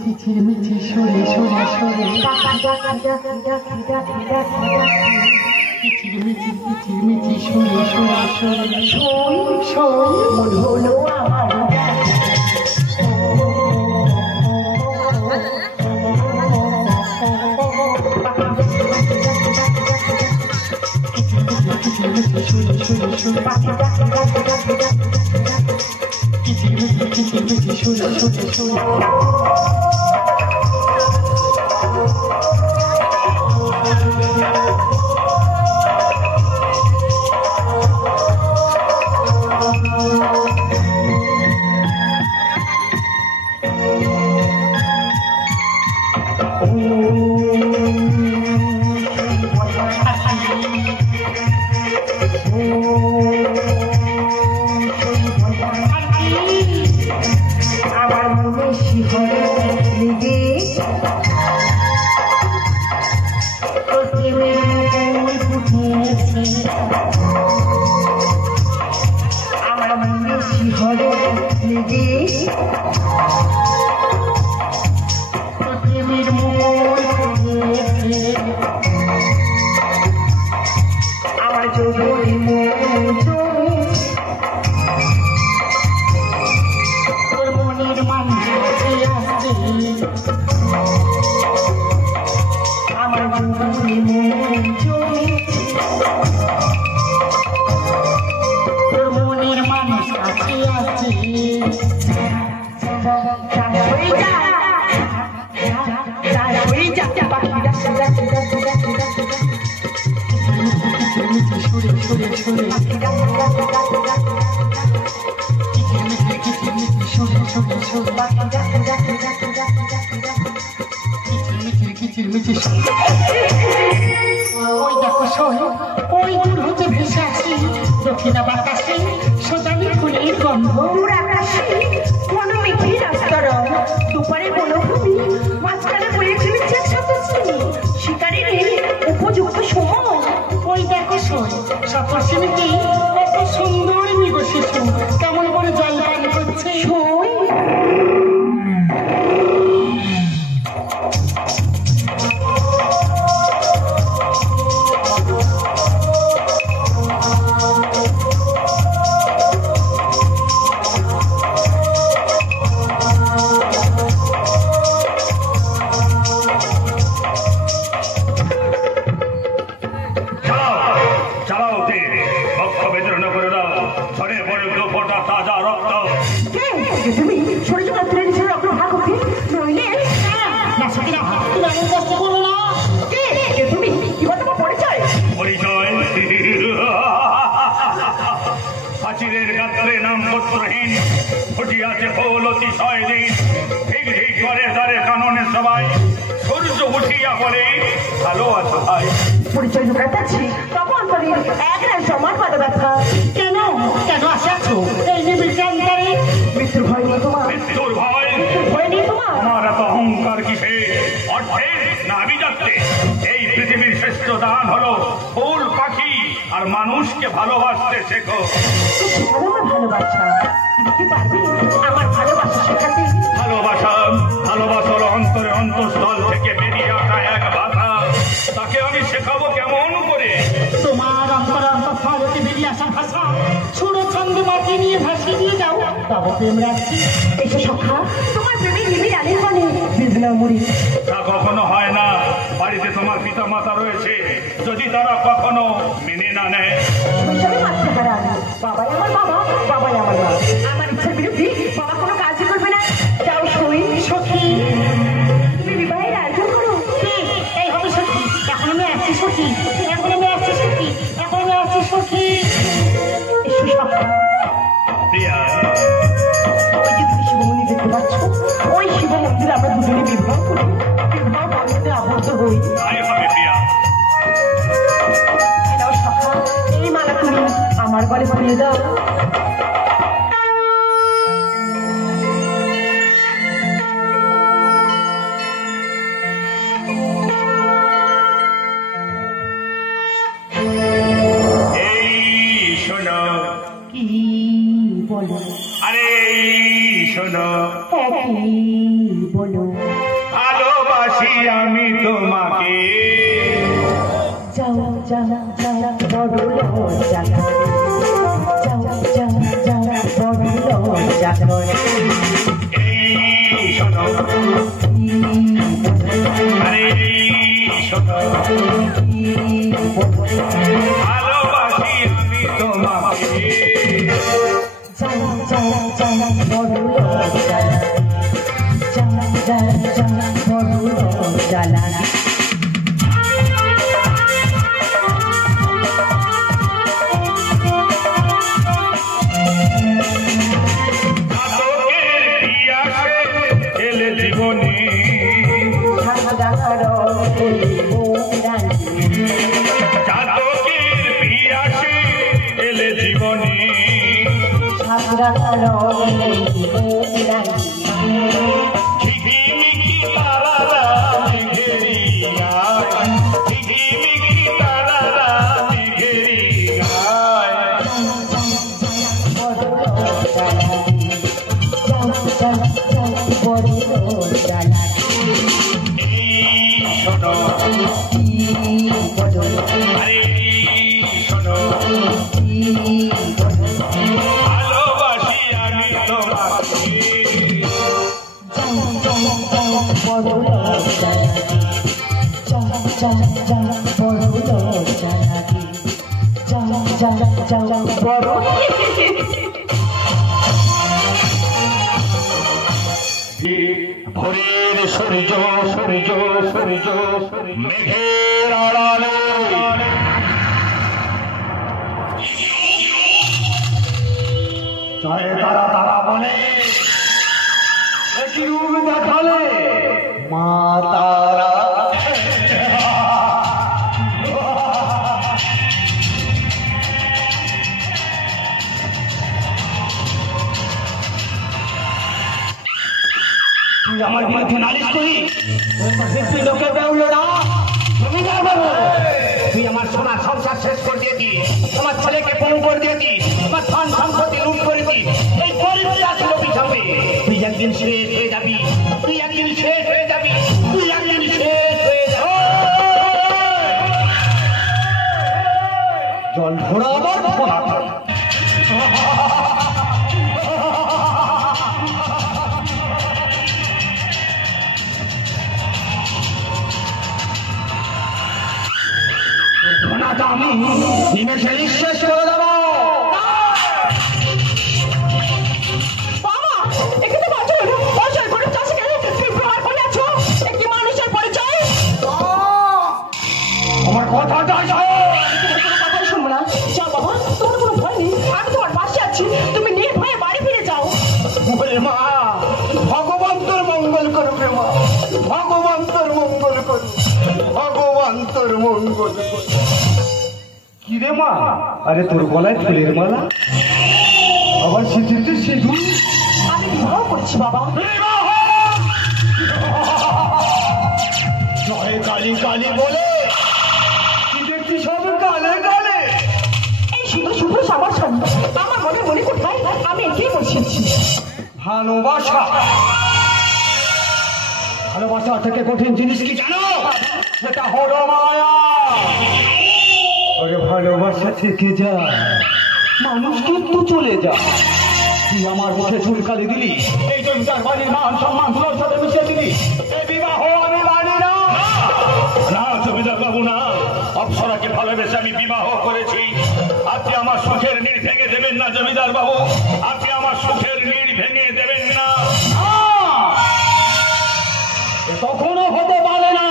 কিচিরমিচির সরে সরে সরে কিচিরমিচির সরে সরে সরে মন হলো আমার দক্ষিণা বাতাসে সোজানি ফুলের গন্ধ আকাশে কোন মেঘে রাস্তার দুপারে বনভূমি মাঝখানে বয়ে ফেলেছে শিকারীর উপযুক্ত সময় ওই দেখো শোন সপসিনীতে এত সুন্দর মৃগ শিশু কেমন করে জল পান করছে পরিচয় লুকাচ্ছি তখন এক সমান পাতা ব্যথা কেন কেন আসছো এই নিবিড়ান্তরে মৃত্যুর ভয় নেই তোমার মৃত্যুর ভয় নেই তোমার আমার এত অহংকার কিসে অর্থের না আভিজাত্যে এই পৃথিবীর শ্রেষ্ঠ দান হলো ফুল পাখি আর মানুষকে ভালোবাসতে শেখো আমার ভালোবাসা কি পারবি আমার ভালোবাসা শেখাতে ভালোবাসার অন্তরে অন্তঃস্থল থেকে বেরিয়ে আসা এক বাধা তাকে আমি শেখাবো কেমন করে তোমার অন্তরস্থলকে বেরিয়ে আসা ভাষা ছোড়ো ছন্দ মাটি নিয়ে ভাসিয়ে দিয়ে যাও তবে প্রেম রাখছি এসে সখা তোমার প্রেমে নিবি আলির বনে বিজনা মুড়ি তা কখনো হয় না বাড়িতে তোমার পিতা মাতা রয়েছে যদি তারা কখনো মেনে না নেয় মারতে হারান বাবাই আমার বাবা বাবাই আমার মা আমার ইচ্ছার বিরুদ্ধে বাবা কোনো কাজই করবে না যাও সই সখী তুমি বিবাহের আয়োজন করো এই হবে সখী এখন আমি আসছি সখী এখন আমি আসছি সখী এখন আমি আসছি সখী ওই যে তুমি শিবমন্দির দেখতে পাচ্ছ ওই শিব মন্দিরে আমরা দুজনে বিবাহ করি বিবাহ বন্ধনে আবদ্ধ হই এই মালা তুমি আমার গলে পরিয়ে দাও আরে বলো ভালোবাসি আমি তোমাকে যাও যাও যাও বড় লজ্জা যাও যাও যাও বড় লজ্জা এই শোনো আরে শোনো ভালোবাসি আমি তোমাকে যাও যাও যাও বড় লজ্জা যাও যাও যাও বড় লজ্জা জীবনে চাতকের পিয়াসে এলে জীবনে ঝিঝিমিঝি তারারা মেঘেরি গায় ঝিঝিমিঝি তারারা মেঘেরি গায় ভালোবাসি আমি তোমাকে ভোরের সূর্য সূর্য সূর্য মেঘের আড়ালে জয় তারা তারা বলে একই রূপ দেখালে মা তারা তুই আমার বিরুদ্ধে নালিশ করি তুই লোকের বেউলো না জমিদার বাবু তুই আমার সোনার সংসার শেষ করে দিয়েছি আমার ছেলেকে পঙ্গু করে দিয়েছি আমার ধন সম্পত্তি লুট করেছি এই গরিব জাতির অভিশাপে তুই একদিন শেষ হয়ে যাবি তুই একদিন শেষ হয়ে যাবি তুই একদিন শেষ হয়ে যাবি জল ভরা আবার ফোনা আমি নিমেষে নিঃশেষ করে দেব আমার কথাটা শুনবো না যা বাবা তোমার কোনো ভয় নেই আমি তোমার পাশে আছি তুমি নির্ভয়ে বাড়ি ফিরে যাও মা ভগবান তোর মঙ্গল করবে মা ভগবান তোর মঙ্গল করবে ভগবান তোর মঙ্গল করবে কি রে মা আরে তোর গলায় ফুলের মালা আবার সিঁথিতে সিঁদুর আমি বিবাহ করছি বাবা জয় কালী কালী বলে কি দেখছি সব কালে কালে এই শুধু শুধু সবার সামনে আমার মনে মনে কোথায় আমি একেই বসেছি ভালোবাসা ভালোবাসা থেকে কঠিন জিনিস কি জানো সেটা হলো মায়া আরে ভালোবাসা থেকে যা মানুষ কিন্তু চলে যা তুই আমার মুখে চুলকালি দিলি এই জমিদার বাড়ির মান সম্মান গুলোর সাথে মিশে দিলি এই বিবাহ আমি মানি না না জমিদার বাবু না অপ্সরাকে ভালোবেসে আমি বিবাহ করেছি আপনি আমার সুখের নীড় ভেঙে দেবেন না জমিদার বাবু আপনি আমার সুখের নীড় ভেঙে দেবেন না কখনো হতে পারে না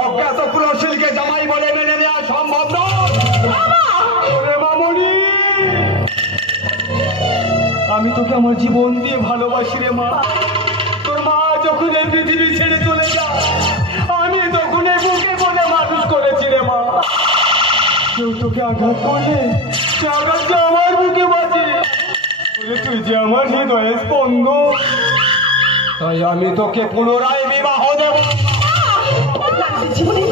অজ্ঞাত কুলশীলকে জামাই বলে মেনে নেওয়া সম্ভব নয় মামনি আমি তোকে আমার জীবন দিয়ে ভালোবাসি রে মা তোর মা যখন এই পৃথিবী ছেড়ে চলে যায় আমি তখন এই বুকে বলে মানুষ করেছি রে মা কেউ তোকে আঘাত করলে সে আঘাত যে আমার বুকে বাজে তুই যে আমার হৃদয়ে স্পন্দ তাই আমি তোকে পুনরায় বিবাহ দেব জীবনে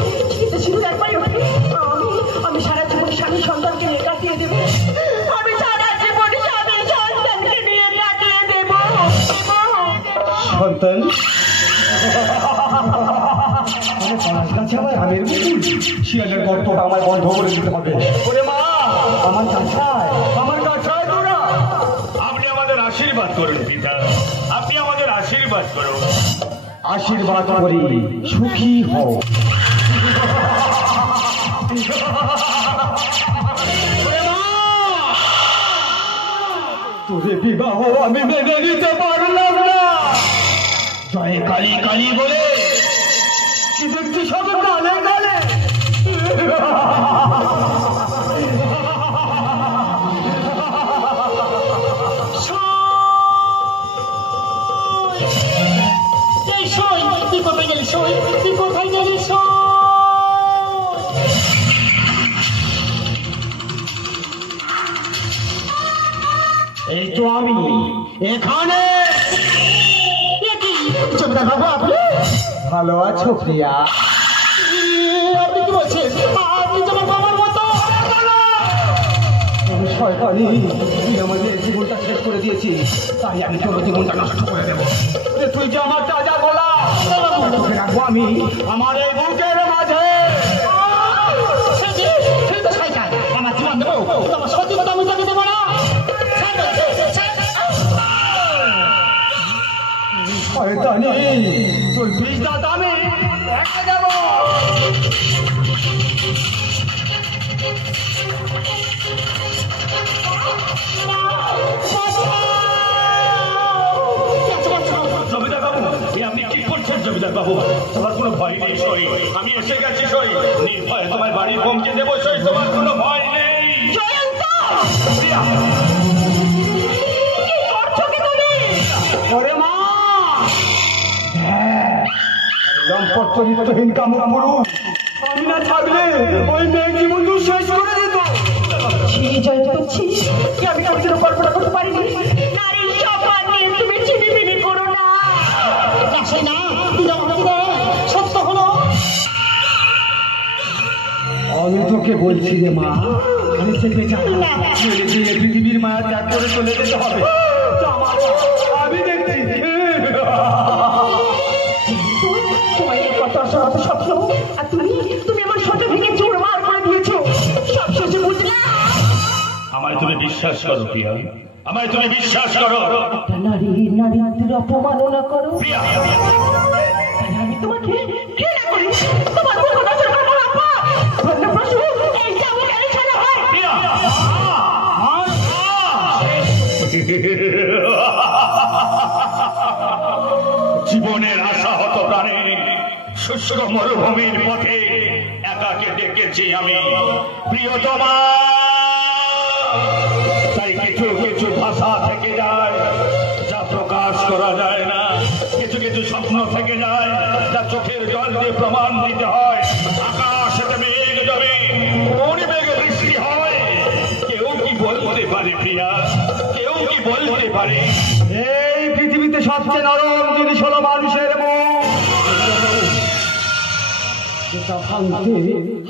শুধু একবারই ওঠে আমি সারা জীবন স্বামী সন্তানকে নিয়ে কাটিয়ে দেবো আমি সারা জীবন স্বামী সন্তানকে নিয়ে কাটিয়ে দেবো সন্তান কাছে আমার আমের শিয়ালের গর্তটা আমায় বন্ধ করে দিতে হবে। ওরে মা, আমার কাছায় তোরা। আপনি আমাদের আশীর্বাদ করুন পিতা, আপনি আমাদের আশীর্বাদ করুন। আশীর্বাদ করি সুখী হও। তোরে বিবাহ আমি মেনে নিতে পারলাম না। জয় কালী কালী বলে কি দেখছি সব গালে গালে। এই তো আমি এখানে। জমিদার বাবু, আপনি ভালো আছো প্রিয়া? আপনি কি বলছেন? আপনি তোমার বাবার মতো। শয়তানি, তুই আমাদের জীবনটা শেষ করে দিয়েছিস, তাই আমি তোর জীবনটা নষ্ট করে দেবো। তুই যে আমার তাজা গোলা, তোকে রাখবো আমি আমার এই বুকের মাঝে। আমার জীবন দেবো, তোমার সতীত্ব আমি তাকে দেবো না। শয়তানি, তোর বীজটা দামে রেখে দেবো। জমিদার বাবু, আপনি কি করছেন জমিদার বাবু? তোমার কোনো ভয় নেই সই, আমি এসে গেছি সই। নির্ভয়ে তোমার বাড়ির পৌঁছে দেবো সই, তোমার কোনো ভয় নেই। প্রিয়া, ওরে মা, লম্পট চরিত্রহীন কামুক পুরুষ আমি না থাকলে ওই মেয়ে জীবন শেষ করে দিত। জয় করছি, আমি কাউকে কল্পনা করতে পারিনি। নারী সবার নিয়ে তুমি চিনিমিনি করো না। আসে না, সত্য হলো। আমি তোকে বলছি রে মা, আমি চেপে যাই পৃথিবীর মায়া ত্যাগ করে চলে যেতে হবে। আমি দেখছি তোমার কত অসহায় স্বপ্ন, আর তুমি আমার সত্য ভেঙে চুরমার করে দিয়েছো। সব শেষে বুঝলাম। আমায় তুমি বিশ্বাস করো প্রিয়া, আমায় তুমি বিশ্বাস করো। নারীদের অপমাননা করো। প্রিয়া, আমি তোমাকে ঘৃণা করি। তোমার মুখ নজর করবো না। ধন্যপ্রসূ এই যে আমার গাড়ি ছাড়া হয়। প্রিয়া, জীবনের আশা হত প্রাণে শুষ্ক মরুভূমির পথে একাকে ডেকেছি আমি প্রিয়তমা। তাই কিছু কিছু ভাষা থেকে যায় যা প্রকাশ করা যায় না, কিছু কিছু স্বপ্ন থেকে যায় যা চোখের জল দিয়ে প্রমাণ দিতে হয়। আকাশেতে মেঘ যাবে, কোন মেঘে বৃষ্টি হয়, কেউ কি বলতে পারে প্রিয়া, কেউ কি বলতে পারে? এই পৃথিবীতে সবচেয়ে নরম জিনিস হলো মানুষের মুখ। এটা ভাঙতে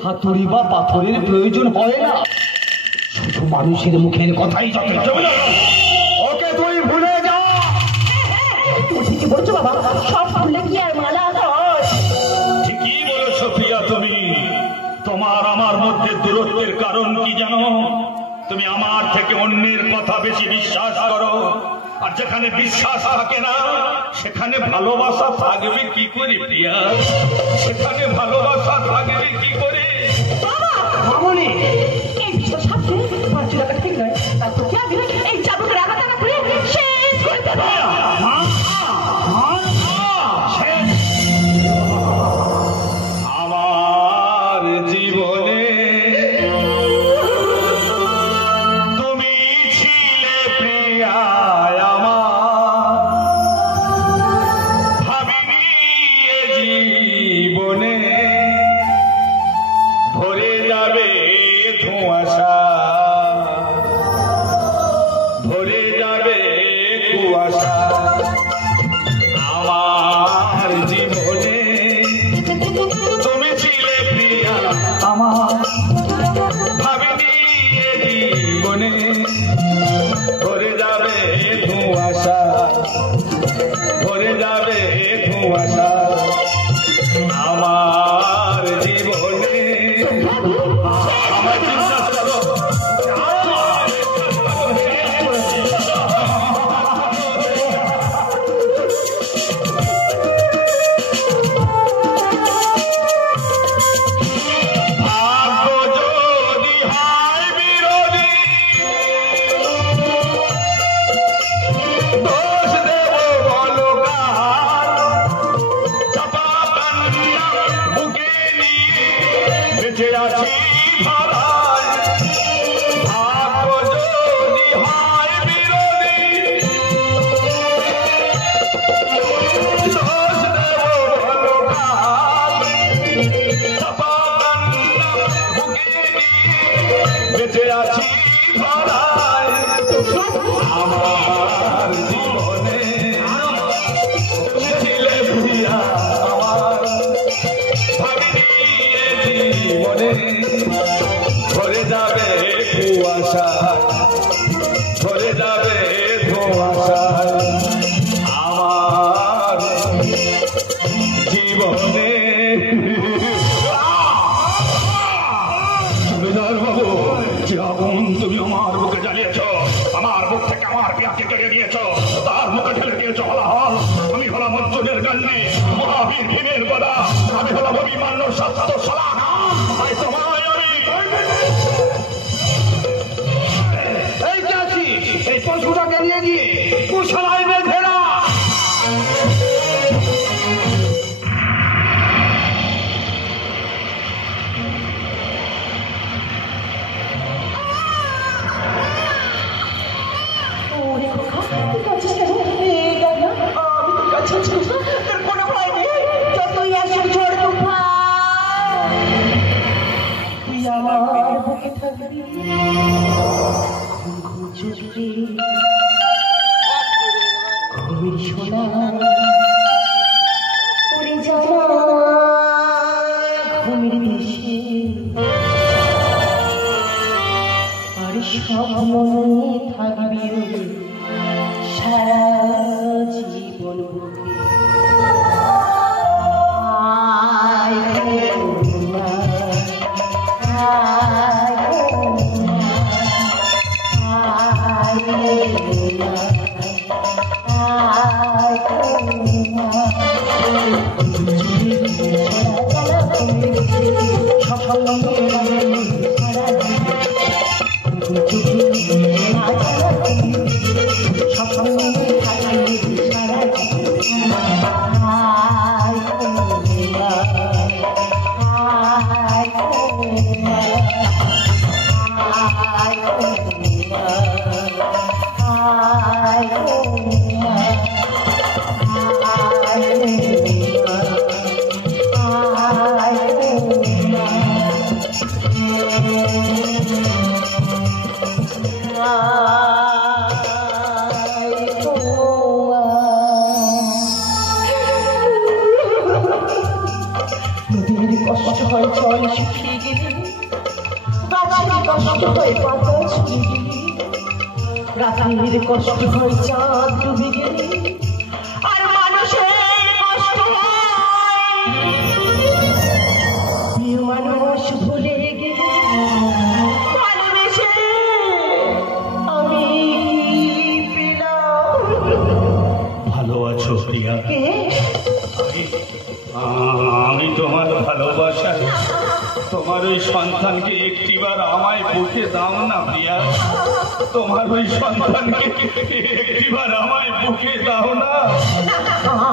হাতুড়ি বা পাথরের প্রয়োজন হয় না, শুধু মানুষের মুখের কথাই যথেষ্ট। ওকে তুই ভুলে যা। তুমি ঠিকই বলছো বাবা, সব ভুলে কি আর মালা হয়? ঠিকই বলেছো প্রিয়া তুমি। তোমার আমার মধ্যে দূরত্বের কারণ কি জানো? তুমি আমার থেকে অন্যের কথা বেশি বিশ্বাস করো, আর যেখানে বিশ্বাস থাকে না সেখানে ভালোবাসা থাকবে কি করে প্রিয়া? সেখানে ভালোবাসা থাকবে কি করে? মামনি, এই বিষয় সাথে পাঁচ টাকা ঠিক নয়। তার তো কি আগে এই চাবুকের আঘাত করে শেষ করে দেবো। আমার জীবনে তুমি ছিলে প্রিয়া আমার, ভাবিনি এ জীবনে ভরে যাবে ধোঁয়াশা। পরশুরাম অর্জুনের গান্নে মহাবীর ভীমের গদা, আমি হলাম অভিমান্য সত্য সলাহা। তাই তোমায় আমি এই যে আছি, এই পশুটাকে নিয়ে গিয়ে কুশলায় বেঁধে না। সারা জীবন কষ্ট হয় জল শুকিয়ে গেলে, গাছের কষ্ট হয় পাতা ছুঁয়ে গেলে, রাতের কষ্ট হয় চাঁদ ডুবে গেলে, আর মানুষের কষ্ট হয় প্রিয় মানুষ ভুলে গেলে। ভালোবেসে আমি পেলাম। ভালো আছো প্রিয়া? আমি তোমার ভালোবাসা, তোমার ওই সন্তানকে একটিবার আমায় বুকে দাও না প্রিয়া। তোমার ওই সন্তানকে একটিবার আমায় বুকে দাও না।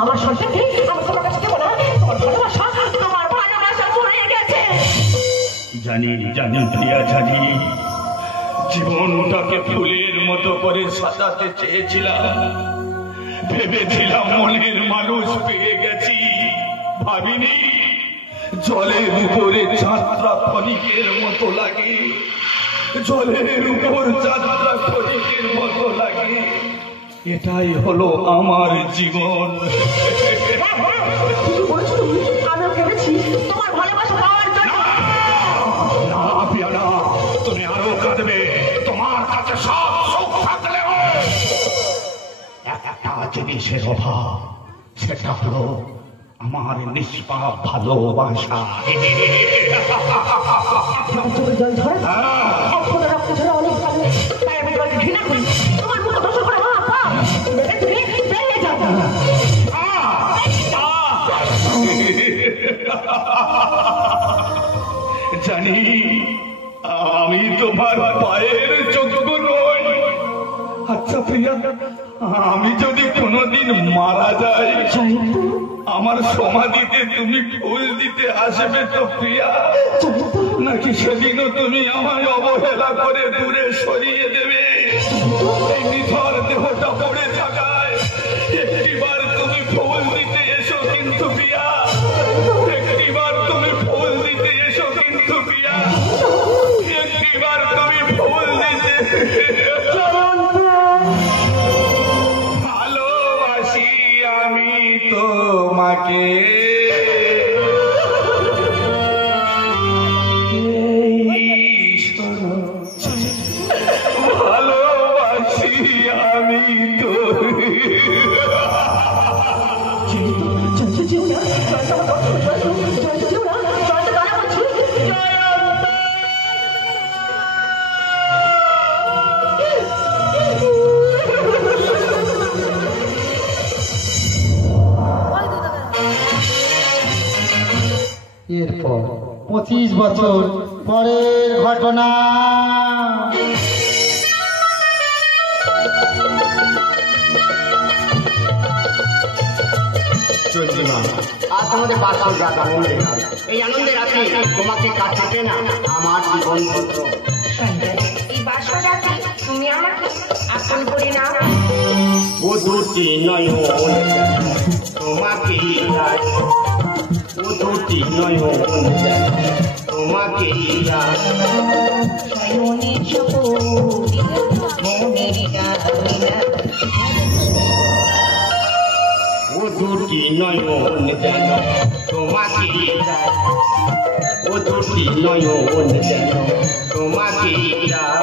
আমার সন্তানকে আমি তোমার কাছে দেবো না। তোমার ভালোবাসা পড়ে গেছে। জানি জানি প্রিয়া, জানি জীবনটাকে ফুলের মতো করে সাজাতে চেয়েছিলাম, ভেবেছিলাম মনের মানুষ পেয়ে গেছি। ভাবিনি জলের উপরে যাত্রা ক্ষণিকের মতো লাগে, জলের উপর যাত্রা ক্ষণিকের মতো লাগে। এটাই হলো আমার জীবন। আমি ভেবেছি তোমার ভালোবাসা পাওয়ার জন্য। না প্রিয়া না, তুমি আরো কাঁদবে। তোমার কাছে সব সুখ থাকলেও একটা জিনিসের অভাব, সেটা হলো আমার নিষ্পাপ ভালোবাসা। জল ধরে রক্ত ঝরে অনেক ভালো, তাই আমি তোমাকে ঘৃণা করি। তোমার মুখ দর্শন করে তুমি বেরিয়ে যাও। জানি আমি তোমার পায়ের যোগ্য নই। আচ্ছা প্রিয়া, আমি যদি কোনোদিন মারা যাই, আমার সমাধিতে তুমি ফুল দিতে আসবে তো প্রিয়া? নাকি সেদিনও তুমি আমায় অবহেলা করে দূরে সরিয়ে দেবে? এই নিথর দেহটা পড়ে থাকায় একটিবার তুমি ফুল দিতে এসো কিন্তু প্রিয়া। একটিবার তুমি ফুল দিতে এসো কিন্তু প্রিয়া। একটিবার তুমি ফুল দিতে। ভালোবাসি আমি তোমাকে, ভালোবাসি আমি তো। 25 বছর পরের ঘটনা। আজ আমাদের বাসর রাত আনন্দের রাত। এই আনন্দের রাতে তোমাকে কাটতে না আমার জীবন পত্র। এই বাসর রাতে তুমি আমাকে আপন করে নাও। ও দুটি নয়ন তোমাকে চাই, ও দুটি নয়ন তোমাকে চাই। শয়নের সপনে মনের গাহিনা, ও দুটি নয়ন যেন তোমাকে চাই, ও দুটি নয়ন যেন তোমাকে চাই।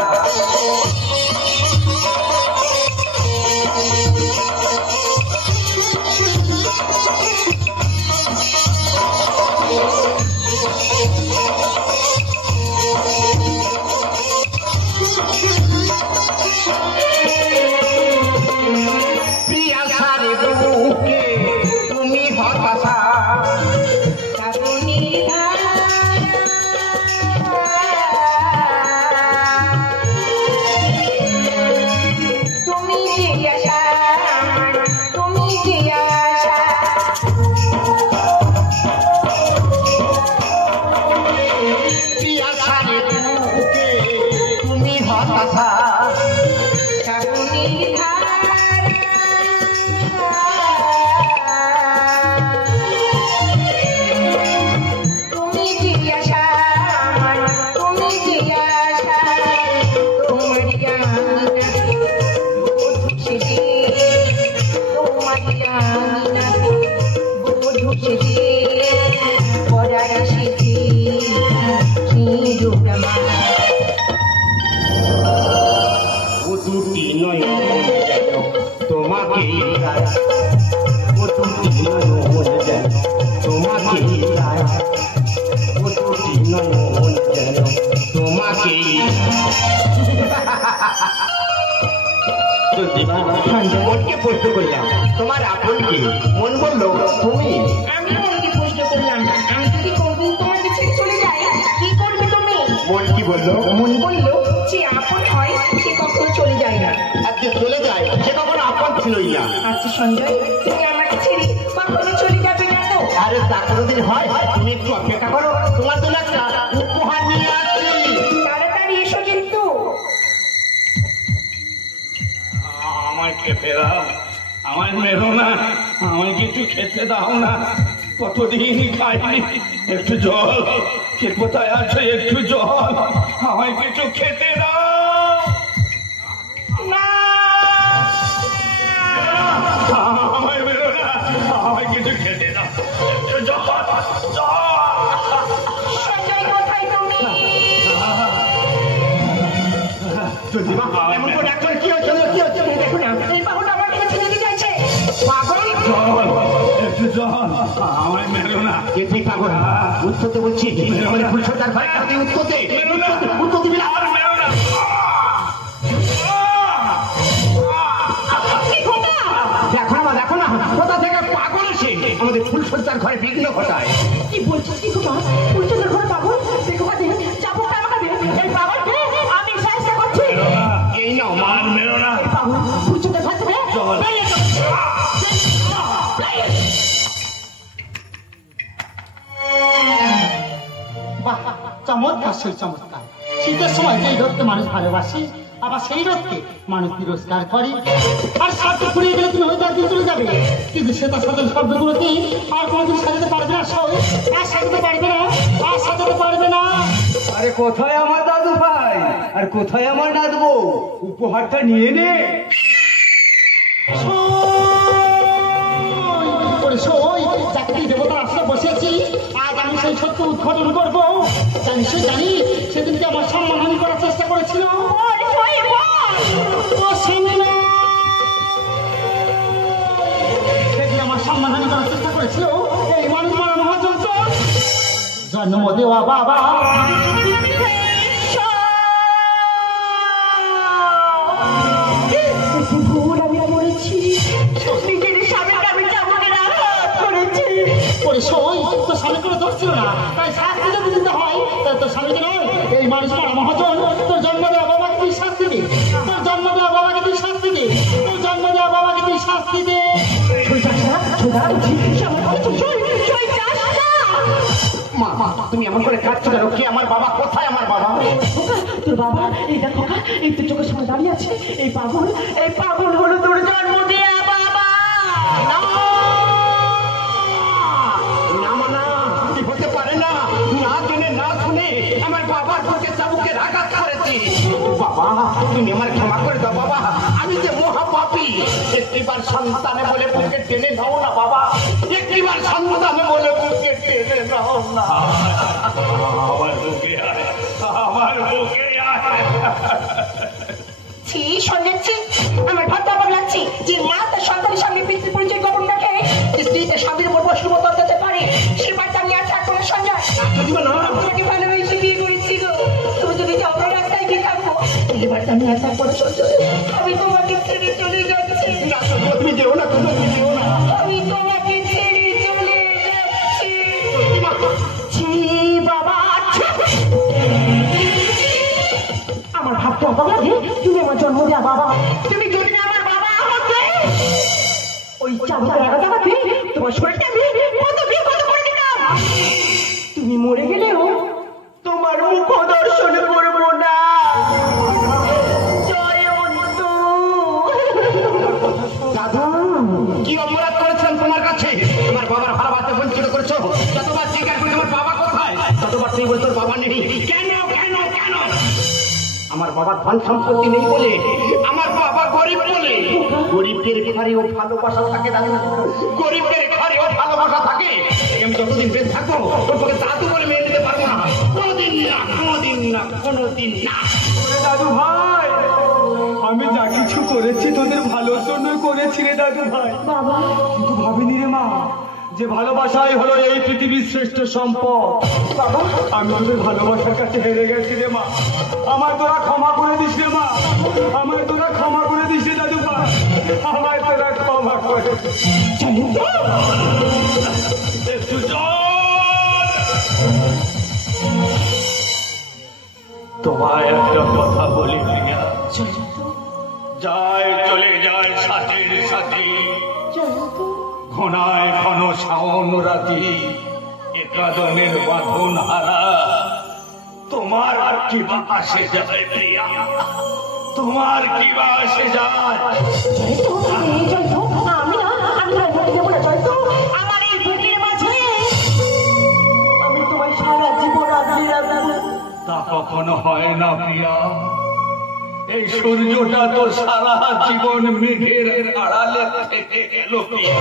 মনকে প্রশ্ন করলাম তোমার আপন কি? মন বললো তুমি। আমি মনকে প্রশ্ন করলাম আমি যদি কোনদিন তোমার কাছে চলে যাই কি করবে তুমি? মন কি বললো? মন বললো যে আপন হয় সে কখনো চলে যায় না, আর যে চলে যায় সে কখনো আপন ছিলই না। আচ্ছা সঞ্জয়, তুমি আমাকে ছেড়ে কখনো চলে যাবে না তো? আরে তা কোনোদিন হয়? তুমি একটু অপেক্ষা করো, তোমার জন্য একটা উপহার নিয়ে আসছি। তাড়াতাড়ি এসো কিন্তু। আমায় খেতে দাও, আমায় মেরো না, আমায় কিছু খেতে দাও না, কতদিন খাইনি। একটু জল, কে কোথায় আছে? একটু জল, আমায় কিছু খেতে দাও। না, আমায় মেরো না, আমায় কিছু খেতে দাও। একটু জল, জল। সঞ্জয় কোথায় তুমি? চন্দ্রিমা, এমন করে ডাক্তার কি হচ্ছে? কি হচ্ছে? দেখো না এই পাগলটা আমার দিকে ছেড়ে দিতে চাইছে। পাগল? জল, একটু জল, আমায় মেরো না। তুই পাগল? উত্তরতে বলছি, আমাদের ফুলসজ্জার ভাই তুই উত্তরতে। মেরো না, উত্তর দিবি না। আর মেরো না। দেখো না কোথা থেকে পাগল এসে আমাদের ফুলসজ্জার ঘরে বিঘ্ন ঘটায়। কি বলছিস কি তোমার? ফুলচন্দ্রের ঘরে পাগল? দেখো কাজে চাপো আমাকে, এই পাগলকে আমি সাহায্য করছি। এই নাও মা। আর মেরো না। পাগল ফুলচন্দ্রের ঘর থেকে জল। বেরিয়ে এসো। বাহ, চমৎকার সেই চমৎকার। শীতের সময় যেই রোদকে মানুষ ভালোবাসে, আবার সেই রোদকে মানুষ তিরস্কার করে। আর সাথে ফুরিয়ে গেলে তুমি হয়তো একদিন চলে যাবে, কিন্তু সে তার সাথে শব্দগুলোকে আর কোনোদিন সাজাতে পারবে না। আর সাজাতে পারবে না, আর সাজাতে পারবে না। আরে কোথায় আমার দাদু ভাই, আর কোথায় আমার নাদবো? উপহারটা নিয়ে নে। চাকরি দেবতার আসলে বসেছি, আজ আমি সেই সত্য উদ্ঘাটন করবো। জানিস সেদিনকে আমার সম্মানহানি করার চেষ্টা করেছিল। সেদিন আমার সম্মানহানি করার চেষ্টা করেছিল এই মানুষ মারা মহাযন্ত্র। জন্ম দেওয়া বাবা ভুল আমি করেছি, নিজের স্বামীকে আমি চাবুকের আঘাত করেছি। করে শোয়, তোর স্বামী করে দোষ ছিল না, তাই শাস্তি যদি দিতে হয় তাই তোর স্বামীকে নয়, এই মানুষ পাড়া মহাজন তোর জন্ম দেওয়া বাবাকে তুই শাস্তি দে, তোর জন্ম দেওয়া বাবাকে তুই শাস্তি দে, তোর জন্ম দেওয়া বাবাকে তুই শাস্তি দে। মা তুমি এমন করে কাঁদছো কেন? কি আমার বাবা? কোথায় আমার বাবা? তোর বাবা এই দেখো এই তো চোখের সামনে দাঁড়িয়ে আছে, এই পাগল হলো তোর জন্ম দেয়া বাবা। হতে পারে না, না জেনে না শুনে আমার বাবার বুকে চাবুকের আঘাত করেছি। বাবা তুমি আমার ক্ষমা করে দাও বাবা, আমি যে মহাপাপী। একটিবার সন্তানে বলে বুকে টেনে নাও না বাবা, একটিবার সন্তানে বলে বুকে টেনে নাও না। আমার বুকে আয়, আমার বুকে আয়। ছি শুনেছি আমার ভাত দাবার লাগছে, যে মা তার সন্তানের সামনে পিতৃ পরিচয় গোপন রাখে স্ত্রী তার স্বামীর উপর পশুর মতো অত্যাচার করে, সে বার্তা আমি আর থাকবো না সঞ্জয়। তোমাকে ভালোবেসে বিয়ে করেছি গো, তুমি যদি যাও না রাস্তায় গিয়ে থাকবো, এই বার্তা আমি আর থাকবো না সঞ্জয়। আমি তোমাকে ছেড়ে চলে যাচ্ছি। তুমি যেও না, তুমি যেও না। আমি তোমাকে ছেড়ে চলে যাচ্ছি। ছি বাবা, আমার ভাবতে অবাক লাগে, তুমি আমার জন্ম দেওয়া বাবা, তুমি যদি না আমার বাবা হতে, ওই চামড়া লাগাতে তোমার শরীরটা আমি কত বিয়ে কত করে দিতাম। তুমি মরে গেলেও তোমার মুখ দর্শন করবো না। জয়ন্ত দাদা কি অপরাধ করেছিলাম তোমার কাছে? তোমার বাবার ভালোবাসা বঞ্চিত করেছো। যতবার জিজ্ঞাসা করি তোমার বাবা কোথায়, ততবার তুমি বলছো বাবা নেই। কেন কেন কেন? আমার বাবার ধন সম্পত্তি নেই বলে, আমার বাবা গরিব বলে। গরিবের ঘরেও ভালোবাসা থাকে দাদু, গরিবের ঘরেও ভালোবাসা থাকে। আমি যতদিন বেঁচে থাকবো তোকে দাদু বলে মেনে নিতে পারবো না, কোনোদিন না, কোনোদিন না, কোনোদিন না। দাদু ভাই, আমি যা কিছু করেছি তোদের ভালোর জন্য করেছি রে দাদু ভাই। কিন্তু ভাবিনি রে মা যে ভালোবাসাই হলো এই পৃথিবীর শ্রেষ্ঠ সম্পদ। আমি তোদের ভালোবাসার কাছে হেরে গেছি রে মা, আমার তোরা ক্ষমা করে দিস রে মা, আমার তোরা ক্ষমা করে দিস রে দাদু ভাই, আমার তোরা ক্ষমা করে। একটু জল। তোমায় একটা কথা বলি প্রিয়া, যায় চলে যায় সাথের সাথে, ঘনায় ঘন শাওন রাতি, একাদনের বাঁধন হারা। তোমার আর কি বা আসে যায় প্রিয়া, তোমার কি বা আসে যায়? আমার এই বুকের মাঝে আমি তোমায় সারা জীবন আগলে রাখবো। তা কখনো হয় না প্রিয়া, এই সূর্যটা তো সারা জীবন মেঘের আড়ালে থেকে গেল প্রিয়া,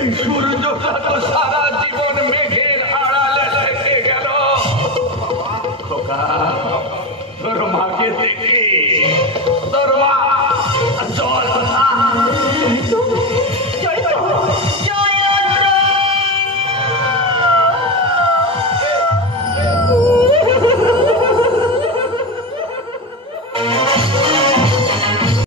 এই সূর্যটা তো সারা জীবন মেঘের আড়ালে থেকে গেল। খোকা তোর মাকে দেখে